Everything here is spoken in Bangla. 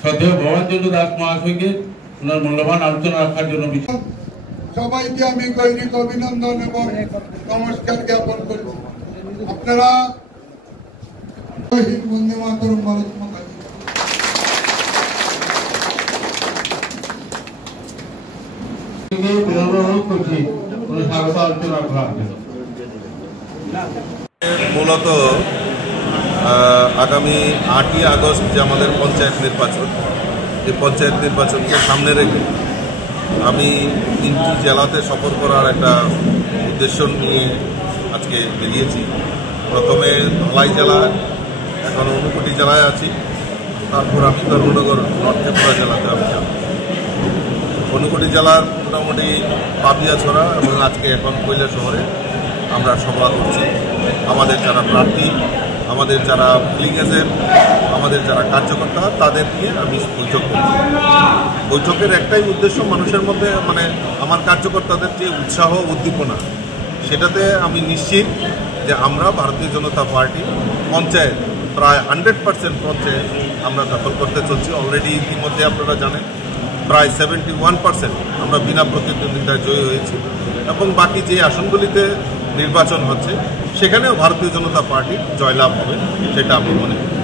শ্রদ্ধেয় ভবানচন্দ্র দাস মহাশয়কে ওনার মূল্যবান আলোচনা রাখার জন্য সবাইকে আমি গৈরিক অভিনন্দন এবং নমস্কার জ্ঞাপন করছি। আপনারা বন্দে মাতরম ভারত মাতা মূলত আগামী 8ই আগস্ট যে আমাদের পঞ্চায়েত নির্বাচন, এই পঞ্চায়েত নির্বাচনকে সামনে রেখে আমি 3টি জেলাতে সফর করার একটা উদ্দেশ্য নিয়ে আজকে বেরিয়েছি। প্রথমে ধলাই জেলা, এখন ঊনকোটি জেলায় আছি, তারপর আমি ধর্মনগর নর্থ ত্রিপুরা জেলাতে আমি যাব। ঊনকোটি জেলার মোটামুটি পাপিয়াছড়া এবং আজকে এখন কৈলাসহরে আমরা সভা করছি। আমাদের যারা প্রার্থী, আমাদের যারা পুলিং এজেন্ট, আমাদের যারা কার্যকর্তা, তাদের নিয়ে আমি বৈঠক করছি। বৈঠকের একটাই উদ্দেশ্য, মানুষের মধ্যে আমার কার্যকর্তাদের যে উৎসাহ উদ্দীপনা, সেটাতে আমি নিশ্চিত যে আমরা ভারতীয় জনতা পার্টি পঞ্চায়েত প্রায় 100% পঞ্চায়েত আমরা দখল করতে চলছি। অলরেডি ইতিমধ্যে আপনারা জানেন প্রায় 71% আমরা বিনা প্রতিদ্বন্দ্বিতায় জয়ী হয়েছি এবং বাকি যে আসনগুলিতে নির্বাচন হচ্ছে সেখানেও ভারতীয় জনতা পার্টি জয়লাভ হবে, সেটা আমি মনে করি।